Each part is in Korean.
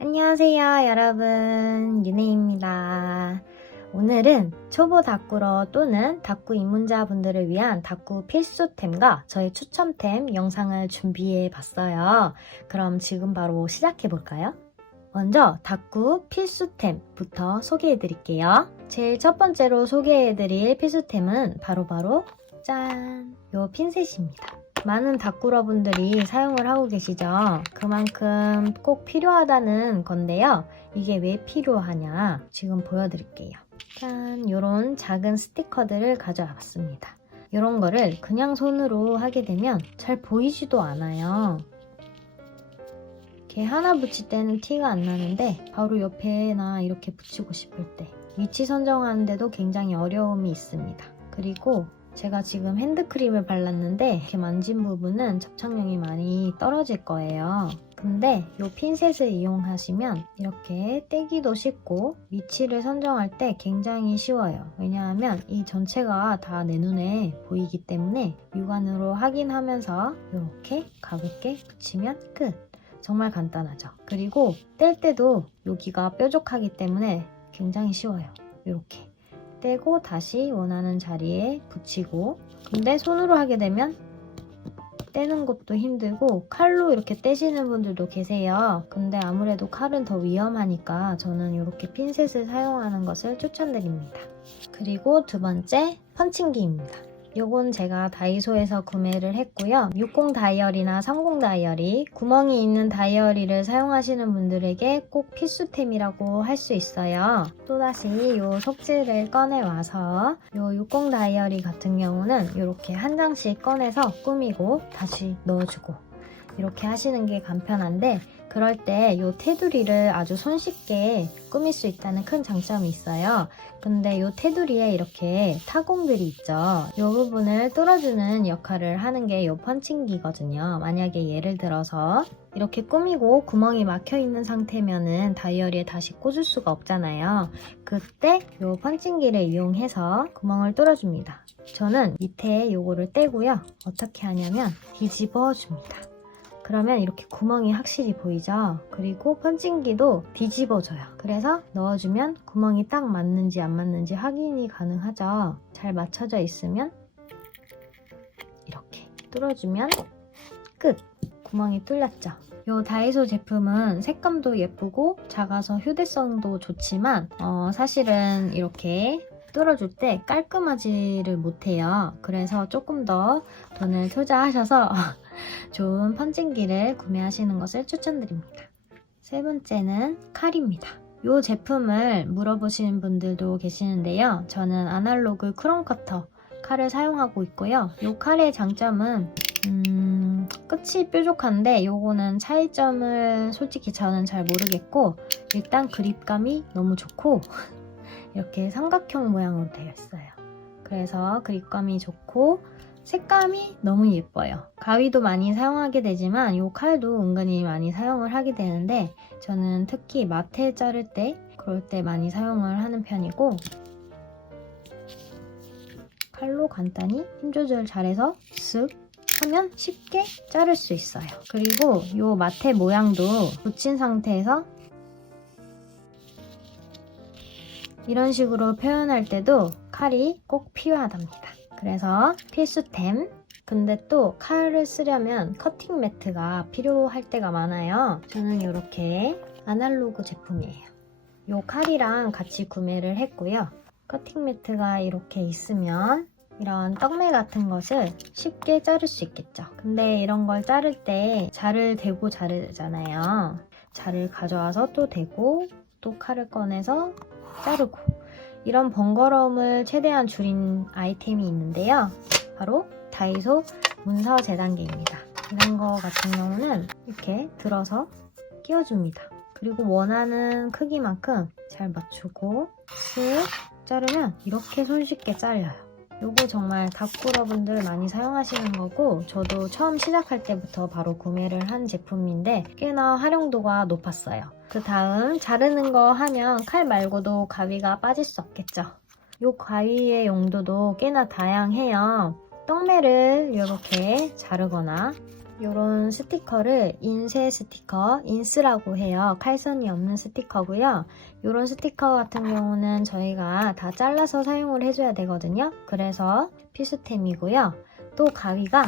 안녕하세요 여러분, 윤혜입니다. 오늘은 초보 다꾸러 또는 다꾸 입문자분들을 위한 다꾸 필수템과 저의 추천템 영상을 준비해 봤어요. 그럼 지금 바로 시작해 볼까요? 먼저 다꾸 필수템부터 소개해 드릴게요. 제일 첫 번째로 소개해 드릴 필수템은 바로 짠! 요 핀셋입니다. 많은 다꾸러분들이 사용을 하고 계시죠. 그만큼 꼭 필요하다는 건데요. 이게 왜 필요하냐 지금 보여드릴게요. 짠! 요런 작은 스티커들을 가져와 봤습니다. 요런 거를 그냥 손으로 하게 되면 잘 보이지도 않아요. 이렇게 하나 붙일 때는 티가 안 나는데 바로 옆에나 이렇게 붙이고 싶을 때 위치 선정하는데도 굉장히 어려움이 있습니다. 그리고 제가 지금 핸드크림을 발랐는데 이렇게 만진 부분은 접착력이 많이 떨어질 거예요. 근데 이 핀셋을 이용하시면 이렇게 떼기도 쉽고 위치를 선정할 때 굉장히 쉬워요. 왜냐하면 이 전체가 다 내 눈에 보이기 때문에 육안으로 확인하면서 이렇게 가볍게 붙이면 끝! 정말 간단하죠. 그리고 뗄 때도 여기가 뾰족하기 때문에 굉장히 쉬워요. 이렇게 떼고 다시 원하는 자리에 붙이고, 근데 손으로 하게 되면 떼는 것도 힘들고 칼로 이렇게 떼시는 분들도 계세요. 근데 아무래도 칼은 더 위험하니까 저는 이렇게 핀셋을 사용하는 것을 추천드립니다. 그리고 두 번째, 펀칭기입니다. 요건 제가 다이소에서 구매를 했고요. 60 다이어리나 30 다이어리, 구멍이 있는 다이어리를 사용하시는 분들에게 꼭 필수템이라고 할 수 있어요. 또다시 요 속지를 꺼내와서 요 60 다이어리 같은 경우는 이렇게 한 장씩 꺼내서 꾸미고 다시 넣어주고 이렇게 하시는 게 간편한데, 그럴 때 이 테두리를 아주 손쉽게 꾸밀 수 있다는 큰 장점이 있어요. 근데 이 테두리에 이렇게 타공들이 있죠. 이 부분을 뚫어주는 역할을 하는 게 이 펀칭기거든요. 만약에 예를 들어서 이렇게 꾸미고 구멍이 막혀 있는 상태면은 다이어리에 다시 꽂을 수가 없잖아요. 그때 이 펀칭기를 이용해서 구멍을 뚫어줍니다. 저는 밑에 요거를 떼고요. 어떻게 하냐면 뒤집어 줍니다. 그러면 이렇게 구멍이 확실히 보이죠? 그리고 펀칭기도 뒤집어져요. 그래서 넣어주면 구멍이 딱 맞는지 안 맞는지 확인이 가능하죠. 잘 맞춰져 있으면 이렇게 뚫어주면 끝! 구멍이 뚫렸죠? 이 다이소 제품은 색감도 예쁘고 작아서 휴대성도 좋지만 사실은 이렇게 뚫어줄 때 깔끔하지를 못해요. 그래서 조금 더 돈을 투자하셔서 좋은 펀칭기를 구매하시는 것을 추천드립니다. 세 번째는 칼입니다. 이 제품을 물어보시는 분들도 계시는데요. 저는 아날로그 크롬 커터 칼을 사용하고 있고요. 이 칼의 장점은 끝이 뾰족한데 요거는 차이점을 솔직히 저는 잘 모르겠고, 일단 그립감이 너무 좋고 이렇게 삼각형 모양으로 되어 있어요. 그래서 그립감이 좋고 색감이 너무 예뻐요. 가위도 많이 사용하게 되지만 이 칼도 은근히 많이 사용을 하게 되는데, 저는 특히 마테 자를 때 그럴 때 많이 사용을 하는 편이고, 칼로 간단히 힘 조절 잘해서 쓱 하면 쉽게 자를 수 있어요. 그리고 이 마테 모양도 붙인 상태에서 이런 식으로 표현할 때도 칼이 꼭 필요하답니다. 그래서 필수템. 근데 또 칼을 쓰려면 커팅 매트가 필요할 때가 많아요. 저는 이렇게 아날로그 제품이에요. 이 칼이랑 같이 구매를 했고요. 커팅 매트가 이렇게 있으면 이런 떡매 같은 것을 쉽게 자를 수 있겠죠. 근데 이런 걸 자를 때 자를 대고 자르잖아요. 자를 가져와서 또 대고 또 칼을 꺼내서 자르고, 이런 번거로움을 최대한 줄인 아이템이 있는데요. 바로 다이소 문서 재단기입니다. 이런 거 같은 경우는 이렇게 들어서 끼워줍니다. 그리고 원하는 크기만큼 잘 맞추고 쓱 자르면 이렇게 손쉽게 잘려요. 요거 정말 다꾸러분들 많이 사용하시는 거고 저도 처음 시작할 때부터 바로 구매를 한 제품인데 꽤나 활용도가 높았어요. 그 다음 자르는 거 하면 칼 말고도 가위가 빠질 수 없겠죠. 요 가위의 용도도 꽤나 다양해요. 떡매를 이렇게 자르거나 요런 스티커를 인쇄 스티커, 인스라고 해요. 칼선이 없는 스티커고요. 요런 스티커 같은 경우는 저희가 다 잘라서 사용을 해줘야 되거든요. 그래서 필수템이고요. 또 가위가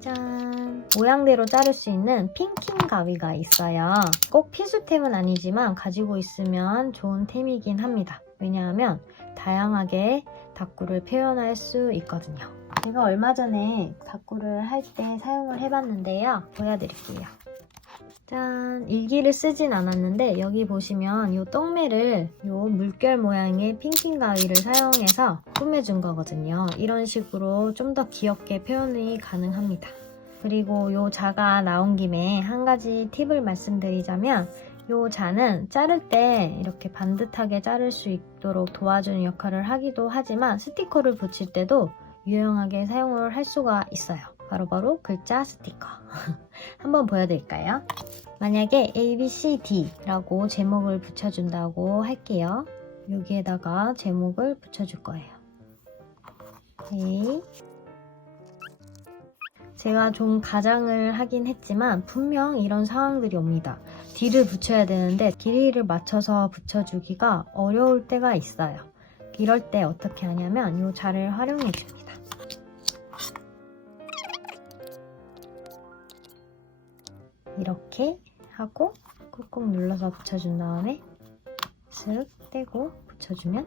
짠! 모양대로 자를 수 있는 핑킹 가위가 있어요. 꼭 필수템은 아니지만 가지고 있으면 좋은 템이긴 합니다. 왜냐하면 다양하게 다꾸를 표현할 수 있거든요. 제가 얼마 전에 다꾸를 할 때 사용을 해봤는데요. 보여드릴게요. 짠! 일기를 쓰진 않았는데 여기 보시면 이 떡매를 이 물결 모양의 핑킹 가위를 사용해서 꾸며준 거거든요. 이런 식으로 좀 더 귀엽게 표현이 가능합니다. 그리고 이 자가 나온 김에 한 가지 팁을 말씀드리자면 이 자는 자를 때 이렇게 반듯하게 자를 수 있도록 도와주는 역할을 하기도 하지만 스티커를 붙일 때도 유용하게 사용을 할 수가 있어요. 바로 글자 스티커. 한번 보여드릴까요? 만약에 ABCD라고 제목을 붙여준다고 할게요. 여기에다가 제목을 붙여줄 거예요. 네. 제가 좀 가장을 하긴 했지만 분명 이런 상황들이 옵니다. D를 붙여야 되는데 길이를 맞춰서 붙여주기가 어려울 때가 있어요. 이럴 때 어떻게 하냐면 이 자를 활용해 줍니다. 이렇게 하고 꾹꾹 눌러서 붙여준 다음에 쓱 떼고 붙여주면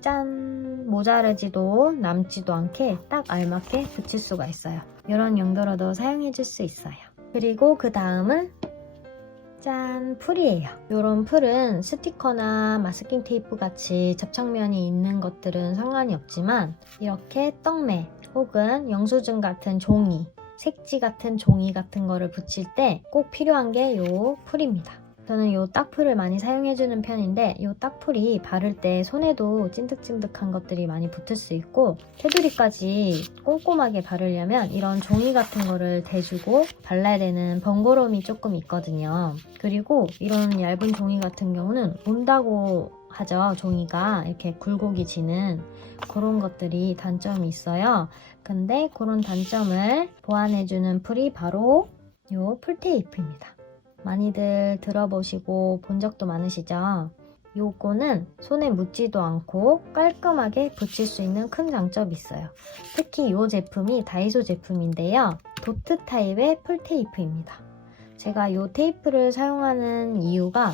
짠! 모자르지도 남지도 않게 딱 알맞게 붙일 수가 있어요. 이런 용도로도 사용해 줄 수 있어요. 그리고 그 다음은 짠! 풀이에요. 이런 풀은 스티커나 마스킹 테이프 같이 접착면이 있는 것들은 상관이 없지만 이렇게 떡매 혹은 영수증 같은 종이, 색지 같은 종이 같은 거를 붙일 때 꼭 필요한 게 이 풀입니다. 저는 이 딱풀을 많이 사용해주는 편인데 이 딱풀이 바를 때 손에도 찐득찐득한 것들이 많이 붙을 수 있고 테두리까지 꼼꼼하게 바르려면 이런 종이 같은 거를 대주고 발라야 되는 번거로움이 조금 있거든요. 그리고 이런 얇은 종이 같은 경우는 온다고 하죠. 종이가 이렇게 굴곡이 지는 그런 것들이 단점이 있어요. 근데 그런 단점을 보완해주는 풀이 바로 이 풀테이프입니다. 많이들 들어보시고 본 적도 많으시죠? 요거는 손에 묻지도 않고 깔끔하게 붙일 수 있는 큰 장점이 있어요. 특히 이 제품이 다이소 제품인데요. 도트 타입의 풀테이프입니다. 제가 이 테이프를 사용하는 이유가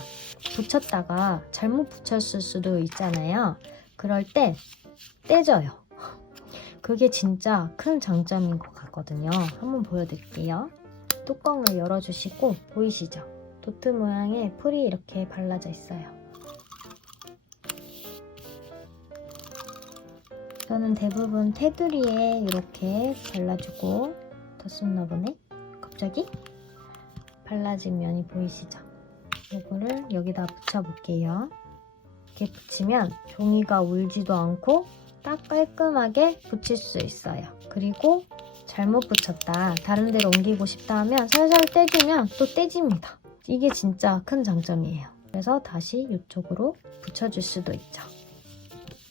붙였다가 잘못 붙였을 수도 있잖아요. 그럴 때 떼져요. 그게 진짜 큰 장점인 것 같거든요. 한번 보여드릴게요. 뚜껑을 열어주시고 보이시죠? 도트 모양의 풀이 이렇게 발라져 있어요. 저는 대부분 테두리에 이렇게 발라주고 더 썼나 보네? 갑자기? 발라진 면이 보이시죠? 이거를 여기다 붙여볼게요. 이렇게 붙이면 종이가 울지도 않고 딱 깔끔하게 붙일 수 있어요. 그리고 잘못 붙였다, 다른 데로 옮기고 싶다 하면 살살 떼주면 또 떼집니다. 이게 진짜 큰 장점이에요. 그래서 다시 이쪽으로 붙여줄 수도 있죠.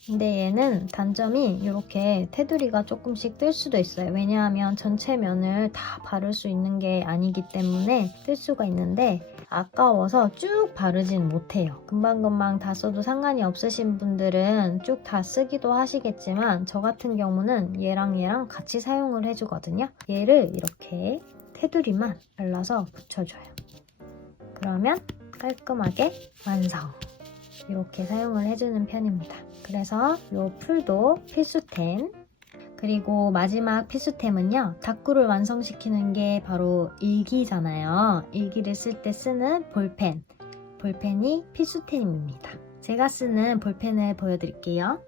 근데 얘는 단점이 이렇게 테두리가 조금씩 뜰 수도 있어요. 왜냐하면 전체 면을 다 바를 수 있는 게 아니기 때문에 뜰 수가 있는데 아까워서 쭉 바르진 못해요. 금방금방 다 써도 상관이 없으신 분들은 쭉 다 쓰기도 하시겠지만 저 같은 경우는 얘랑 같이 사용을 해주거든요. 얘를 이렇게 테두리만 발라서 붙여줘요. 그러면 깔끔하게 완성! 이렇게 사용을 해주는 편입니다. 그래서 이 풀도 필수템. 그리고 마지막 필수템은요. 다꾸를 완성시키는 게 바로 일기잖아요. 일기를 쓸 때 쓰는 볼펜. 볼펜이 필수템입니다. 제가 쓰는 볼펜을 보여드릴게요.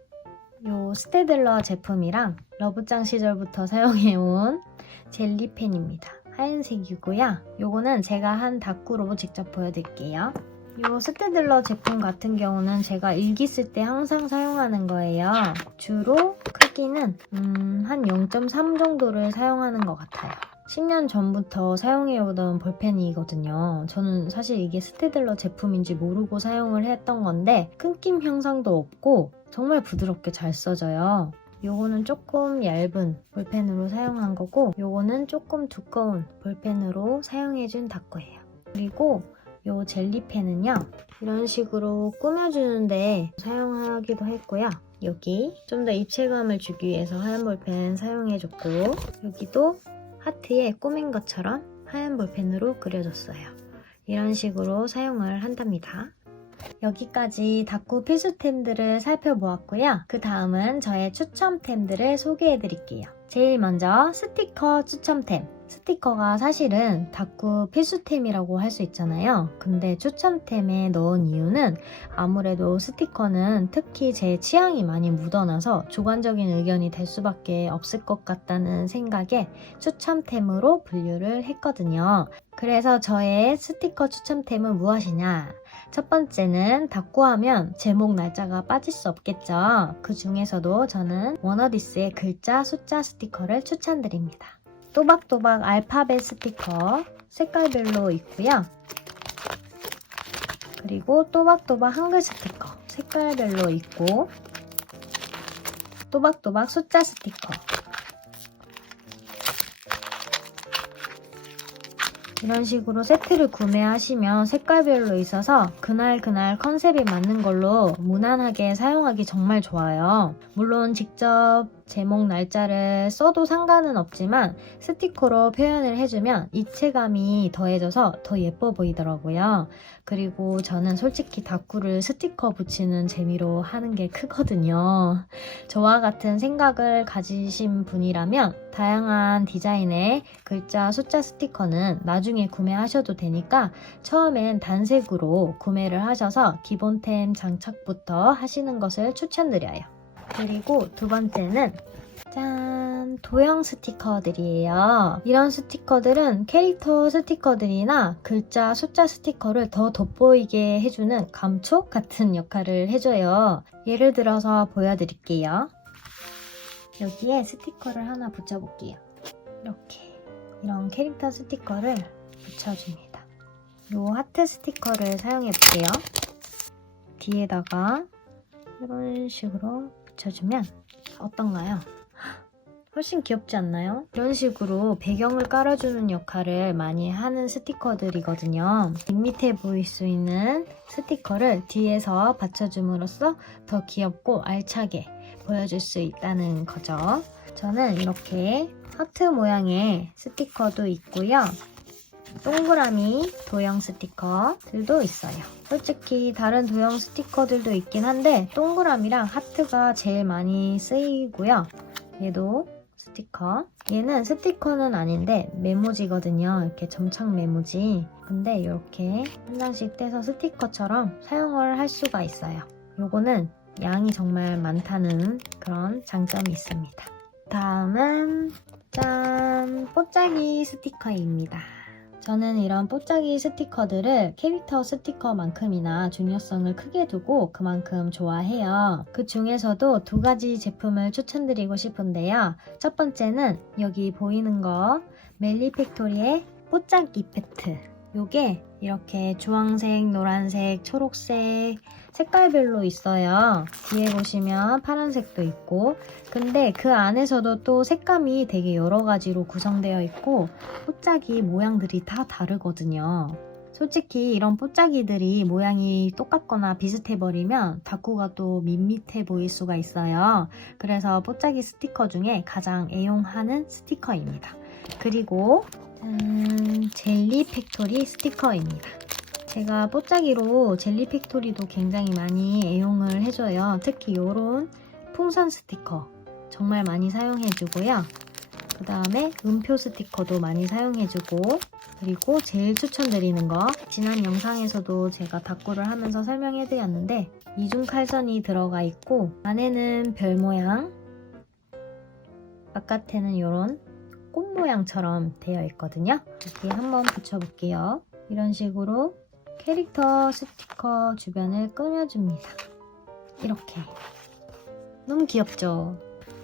이 스테들러 제품이랑 러브짱 시절부터 사용해온 젤리펜입니다. 하얀색이고요. 요거는 제가 한 다꾸로 직접 보여드릴게요. 이 스테들러 제품 같은 경우는 제가 일기 쓸 때 항상 사용하는 거예요. 주로 크기는 한 0.3 정도를 사용하는 것 같아요. 10년 전부터 사용해오던 볼펜이거든요. 저는 사실 이게 스테들러 제품인지 모르고 사용을 했던 건데 끊김 현상도 없고 정말 부드럽게 잘 써져요. 요거는 조금 얇은 볼펜으로 사용한 거고 요거는 조금 두꺼운 볼펜으로 사용해준 다꾸예요. 그리고 요 젤리펜은요 이런 식으로 꾸며주는데 사용하기도 했고요. 여기 좀 더 입체감을 주기 위해서 하얀 볼펜 사용해줬고 여기도 하트에 꾸민 것처럼 하얀 볼펜으로 그려줬어요. 이런 식으로 사용을 한답니다. 여기까지 다꾸 필수템들을 살펴보았고요. 그 다음은 저의 추첨템들을 소개해드릴게요. 제일 먼저 스티커 추첨템. 스티커가 사실은 다꾸 필수템이라고 할 수 있잖아요. 근데 추첨템에 넣은 이유는 아무래도 스티커는 특히 제 취향이 많이 묻어나서 주관적인 의견이 될 수밖에 없을 것 같다는 생각에 추첨템으로 분류를 했거든요. 그래서 저의 스티커 추첨템은 무엇이냐? 첫 번째는 다꾸 하면 제목 날짜가 빠질 수 없겠죠. 그 중에서도 저는 워너디스의 글자 숫자 스티커를 추천드립니다. 또박또박 알파벳 스티커 색깔별로 있고요. 그리고 또박또박 한글 스티커 색깔별로 있고 또박또박 숫자 스티커 이런 식으로 세트를 구매하시면 색깔별로 있어서 그날 컨셉이 맞는 걸로 무난하게 사용하기 정말 좋아요. 물론 직접 제목 날짜를 써도 상관은 없지만 스티커로 표현을 해주면 입체감이 더해져서 더 예뻐 보이더라고요. 그리고 저는 솔직히 다꾸를 스티커 붙이는 재미로 하는 게 크거든요. 저와 같은 생각을 가지신 분이라면 다양한 디자인의 글자 숫자 스티커는 나중에 구매하셔도 되니까 처음엔 단색으로 구매를 하셔서 기본템 장착부터 하시는 것을 추천드려요. 그리고 두 번째는 짠! 도형 스티커들이에요. 이런 스티커들은 캐릭터 스티커들이나 글자, 숫자 스티커를 더 돋보이게 해주는 감촉 같은 역할을 해줘요. 예를 들어서 보여드릴게요. 여기에 스티커를 하나 붙여볼게요. 이렇게 이런 캐릭터 스티커를 붙여줍니다. 이 하트 스티커를 사용해볼게요. 뒤에다가 이런 식으로 붙여주면 어떤가요? 훨씬 귀엽지 않나요? 이런 식으로 배경을 깔아주는 역할을 많이 하는 스티커들이거든요. 밋밋해 보일 수 있는 스티커를 뒤에서 받쳐줌으로써 더 귀엽고 알차게 보여줄 수 있다는 거죠. 저는 이렇게 하트 모양의 스티커도 있고요. 동그라미 도형 스티커들도 있어요. 솔직히 다른 도형 스티커들도 있긴 한데 동그라미랑 하트가 제일 많이 쓰이고요. 얘도 스티커. 얘는 스티커는 아닌데 메모지거든요. 이렇게 점착 메모지. 근데 이렇게 한 장씩 떼서 스티커처럼 사용을 할 수가 있어요. 요거는 양이 정말 많다는 그런 장점이 있습니다. 다음은 짠! 뽀짝이 스티커입니다. 저는 이런 뽀짝이 스티커들을 캐릭터 스티커만큼이나 중요성을 크게 두고 그만큼 좋아해요. 그 중에서도 두 가지 제품을 추천드리고 싶은데요. 첫 번째는 여기 보이는 거 멜리팩토리의 뽀짝 이펙트. 요게 이렇게 주황색, 노란색, 초록색 색깔별로 있어요. 뒤에 보시면 파란색도 있고 근데 그 안에서도 또 색감이 되게 여러 가지로 구성되어 있고 뽀짝이 모양들이 다 다르거든요. 솔직히 이런 뽀짝이들이 모양이 똑같거나 비슷해버리면 다꾸가 또 밋밋해 보일 수가 있어요. 그래서 뽀짝이 스티커 중에 가장 애용하는 스티커입니다. 그리고 젤리 팩토리 스티커입니다. 제가 뽀짝이로 젤리 팩토리도 굉장히 많이 애용을 해줘요. 특히 이런 풍선 스티커 정말 많이 사용해주고요. 그 다음에 음표 스티커도 많이 사용해주고 그리고 제일 추천드리는 거 지난 영상에서도 제가 다꾸를 하면서 설명해드렸는데 이중 칼선이 들어가 있고 안에는 별 모양 바깥에는 이런 꽃 모양처럼 되어 있거든요. 여기 한번 붙여볼게요. 이런 식으로 캐릭터 스티커 주변을 꾸며줍니다. 이렇게. 너무 귀엽죠?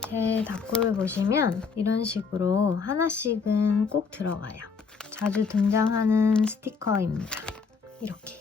제 다꾸를 보시면 이런 식으로 하나씩은 꼭 들어가요. 자주 등장하는 스티커입니다. 이렇게.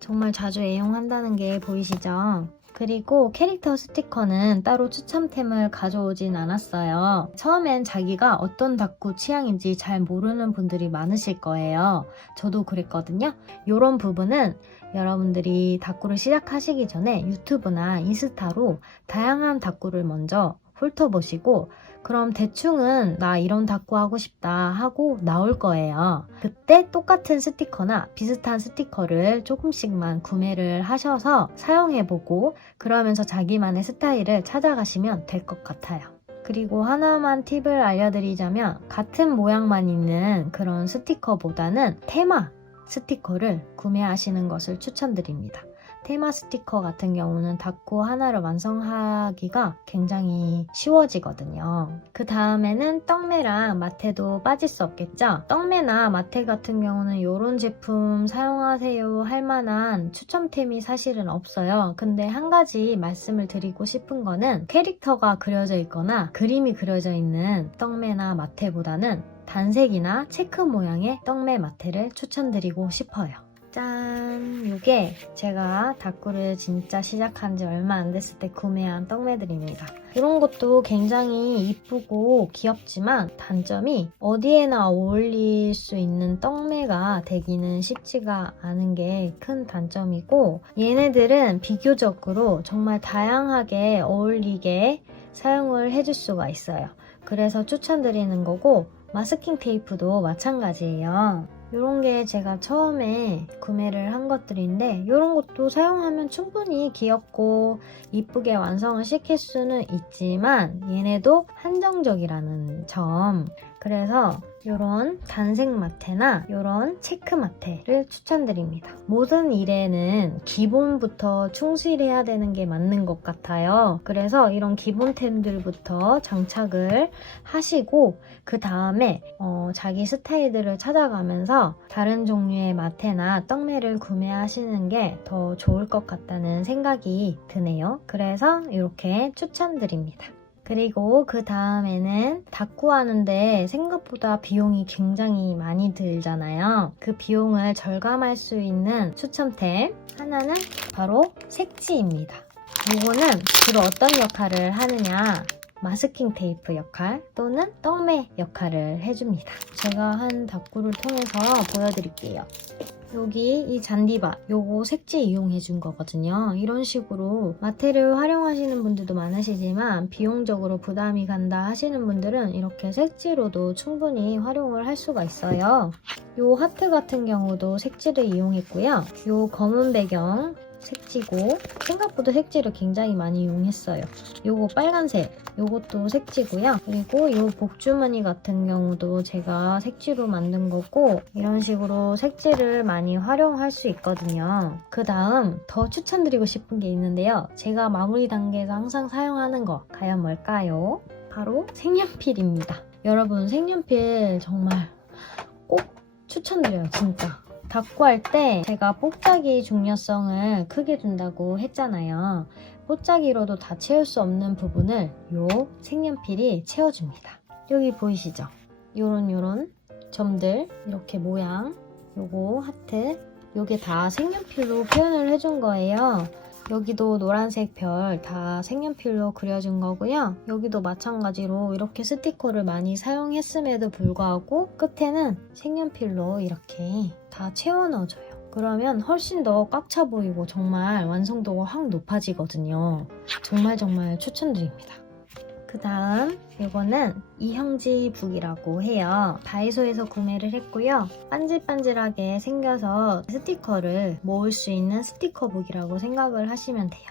정말 자주 애용한다는 게 보이시죠? 그리고 캐릭터 스티커는 따로 추첨템을 가져오진 않았어요. 처음엔 자기가 어떤 다꾸 취향인지 잘 모르는 분들이 많으실 거예요. 저도 그랬거든요. 이런 부분은 여러분들이 다꾸를 시작하시기 전에 유튜브나 인스타로 다양한 다꾸를 먼저 훑어보시고 그럼 대충은 나 이런 다꾸 하고 싶다 하고 나올 거예요. 그때 똑같은 스티커나 비슷한 스티커를 조금씩만 구매를 하셔서 사용해보고 그러면서 자기만의 스타일을 찾아가시면 될 것 같아요. 그리고 하나만 팁을 알려드리자면 같은 모양만 있는 그런 스티커보다는 테마 스티커를 구매하시는 것을 추천드립니다. 테마 스티커 같은 경우는 다꾸 하나를 완성하기가 굉장히 쉬워지거든요. 그 다음에는 떡매랑 마테도 빠질 수 없겠죠? 떡매나 마테 같은 경우는 이런 제품 사용하세요 할 만한 추첨템이 사실은 없어요. 근데 한 가지 말씀을 드리고 싶은 거는 캐릭터가 그려져 있거나 그림이 그려져 있는 떡매나 마테보다는 단색이나 체크 모양의 떡매 마테를 추천드리고 싶어요. 짠! 이게 제가 다꾸를 진짜 시작한 지 얼마 안 됐을 때 구매한 떡매들입니다. 이런 것도 굉장히 이쁘고 귀엽지만 단점이 어디에나 어울릴 수 있는 떡매가 되기는 쉽지가 않은 게 큰 단점이고 얘네들은 비교적으로 정말 다양하게 어울리게 사용을 해줄 수가 있어요. 그래서 추천드리는 거고 마스킹 테이프도 마찬가지예요. 이런 게 제가 처음에 구매를 한 것들인데 이런 것도 사용하면 충분히 귀엽고 이쁘게 완성을 시킬 수는 있지만 얘네도 한정적이라는 점. 그래서 이런 단색 마테나 이런 체크 마테를 추천드립니다. 모든 일에는 기본부터 충실해야 되는 게 맞는 것 같아요. 그래서 이런 기본템들부터 장착을 하시고 그 다음에 자기 스타일들을 찾아가면서 다른 종류의 마테나 떡매를 구매하시는 게 더 좋을 것 같다는 생각이 드네요. 그래서 이렇게 추천드립니다. 그리고 그 다음에는 다꾸 하는데 생각보다 비용이 굉장히 많이 들잖아요. 그 비용을 절감할 수 있는 추첨템 하나는 바로 색지입니다. 이거는 주로 어떤 역할을 하느냐? 마스킹 테이프 역할 또는 떡매 역할을 해줍니다. 제가 한 다꾸를 통해서 보여드릴게요. 여기 이 잔디밭 요거 색지 이용해 준 거거든요. 이런 식으로 마테를 활용하시는 분들도 많으시지만 비용적으로 부담이 간다 하시는 분들은 이렇게 색지로도 충분히 활용을 할 수가 있어요. 요 하트 같은 경우도 색지를 이용했고요. 요 검은 배경 색지고 생각보다 색지를 굉장히 많이 이용했어요. 요거 빨간색 요것도 색지고요. 그리고 요 복주머니 같은 경우도 제가 색지로 만든 거고 이런 식으로 색지를 많이 활용할 수 있거든요. 그 다음 더 추천드리고 싶은 게 있는데요. 제가 마무리 단계에서 항상 사용하는 거 과연 뭘까요? 바로 색연필입니다. 여러분 색연필 정말 꼭 추천드려요. 진짜. 다꾸 할 때 제가 뽁짜기 중요성을 크게 둔다고 했잖아요. 뽁짜기로도 다 채울 수 없는 부분을 요 색연필이 채워줍니다. 여기 보이시죠? 요런 점들 이렇게 모양 요거 하트 요게 다 색연필로 표현을 해준 거예요. 여기도 노란색 별 다 색연필로 그려준 거고요. 여기도 마찬가지로 이렇게 스티커를 많이 사용했음에도 불구하고 끝에는 색연필로 이렇게 다 채워 넣어줘요. 그러면 훨씬 더 꽉 차 보이고 정말 완성도가 확 높아지거든요. 정말 추천드립니다. 그 다음 이거는 이형지 북이라고 해요. 다이소에서 구매를 했고요. 반질반질하게 생겨서 스티커를 모을 수 있는 스티커 북이라고 생각을 하시면 돼요.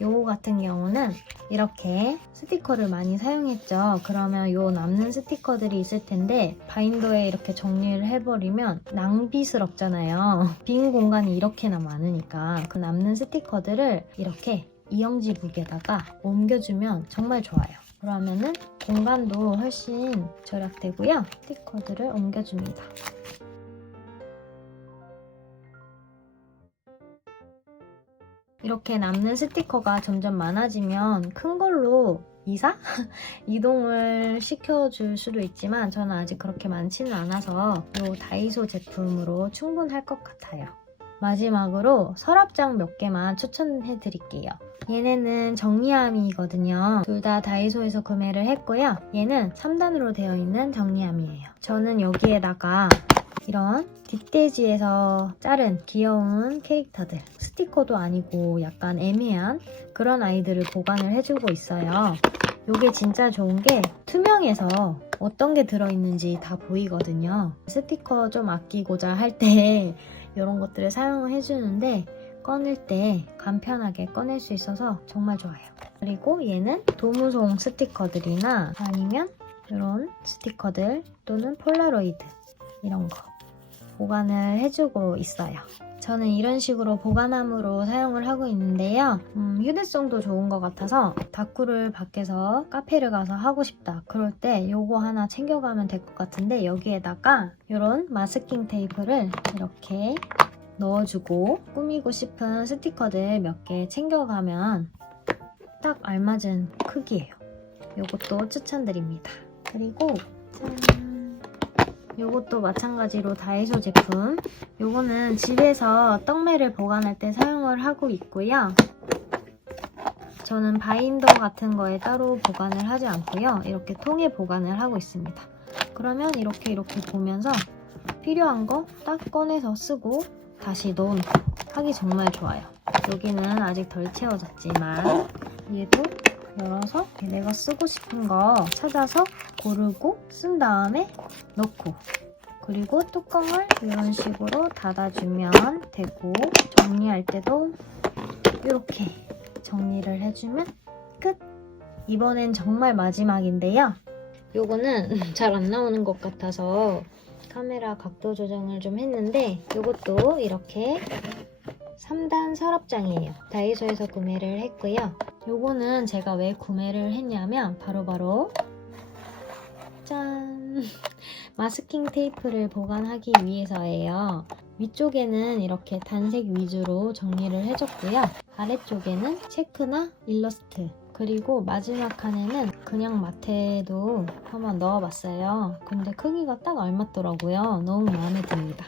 요거 같은 경우는 이렇게 스티커를 많이 사용했죠. 그러면 요 남는 스티커들이 있을 텐데 바인더에 이렇게 정리를 해버리면 낭비스럽잖아요. 빈 공간이 이렇게나 많으니까 그 남는 스티커들을 이렇게 이형지 북에다가 옮겨주면 정말 좋아요. 그러면은 공간도 훨씬 절약되고요. 스티커들을 옮겨줍니다. 이렇게 남는 스티커가 점점 많아지면 큰 걸로 이동을 시켜줄 수도 있지만 저는 아직 그렇게 많지는 않아서 이 다이소 제품으로 충분할 것 같아요. 마지막으로 서랍장 몇 개만 추천해 드릴게요. 얘네는 정리함이거든요. 둘 다 다이소에서 구매를 했고요. 얘는 3단으로 되어 있는 정리함이에요. 저는 여기에다가 이런 뒷돼지에서 자른 귀여운 캐릭터들, 스티커도 아니고 약간 애매한 그런 아이들을 보관을 해주고 있어요. 이게 진짜 좋은 게 투명해서 어떤 게 들어있는지 다 보이거든요. 스티커 좀 아끼고자 할 때 이런 것들을 사용을 해주는데 꺼낼 때 간편하게 꺼낼 수 있어서 정말 좋아요. 그리고 얘는 도무송 스티커들이나 아니면 이런 스티커들 또는 폴라로이드 이런 거 보관을 해주고 있어요. 저는 이런 식으로 보관함으로 사용을 하고 있는데요. 휴대성도 좋은 것 같아서 다꾸를 밖에서 카페를 가서 하고 싶다. 그럴 때 요거 하나 챙겨가면 될 것 같은데 여기에다가 이런 마스킹 테이프를 이렇게 넣어주고 꾸미고 싶은 스티커들 몇 개 챙겨가면 딱 알맞은 크기예요. 요것도 추천드립니다. 그리고 짠! 요것도 마찬가지로 다이소 제품. 요거는 집에서 떡매를 보관할 때 사용을 하고 있고요. 저는 바인더 같은 거에 따로 보관을 하지 않고요. 이렇게 통에 보관을 하고 있습니다. 그러면 이렇게 보면서 필요한 거 딱 꺼내서 쓰고 다시 넣어놓고 하기 정말 좋아요. 여기는 아직 덜 채워졌지만 얘도 열어서 내가 쓰고 싶은 거 찾아서 고르고 쓴 다음에 넣고 그리고 뚜껑을 이런 식으로 닫아주면 되고 정리할 때도 이렇게 정리를 해주면 끝! 이번엔 정말 마지막인데요. 요거는 잘 안 나오는 것 같아서 카메라 각도 조정을 좀 했는데 요것도 이렇게 3단 서랍장이에요. 다이소에서 구매를 했고요. 요거는 제가 왜 구매를 했냐면 바로 짠! 마스킹 테이프를 보관하기 위해서예요. 위쪽에는 이렇게 단색 위주로 정리를 해줬고요. 아래쪽에는 체크나 일러스트 그리고 마지막 칸에는 그냥 마테도 한번 넣어봤어요. 근데 크기가 딱 알맞더라고요. 너무 마음에 듭니다.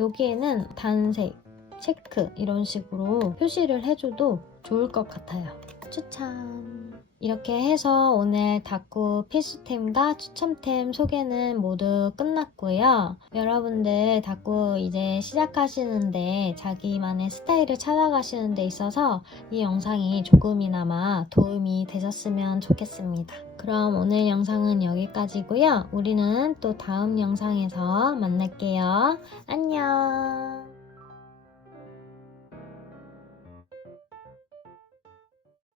여기에는 단색, 체크 이런 식으로 표시를 해줘도 좋을 것 같아요. 추천! 이렇게 해서 오늘 다꾸 필수템과 추천템 소개는 모두 끝났고요. 여러분들 다꾸 이제 시작하시는데 자기만의 스타일을 찾아가시는 데 있어서 이 영상이 조금이나마 도움이 되셨으면 좋겠습니다. 그럼 오늘 영상은 여기까지고요. 우리는 또 다음 영상에서 만날게요. 안녕!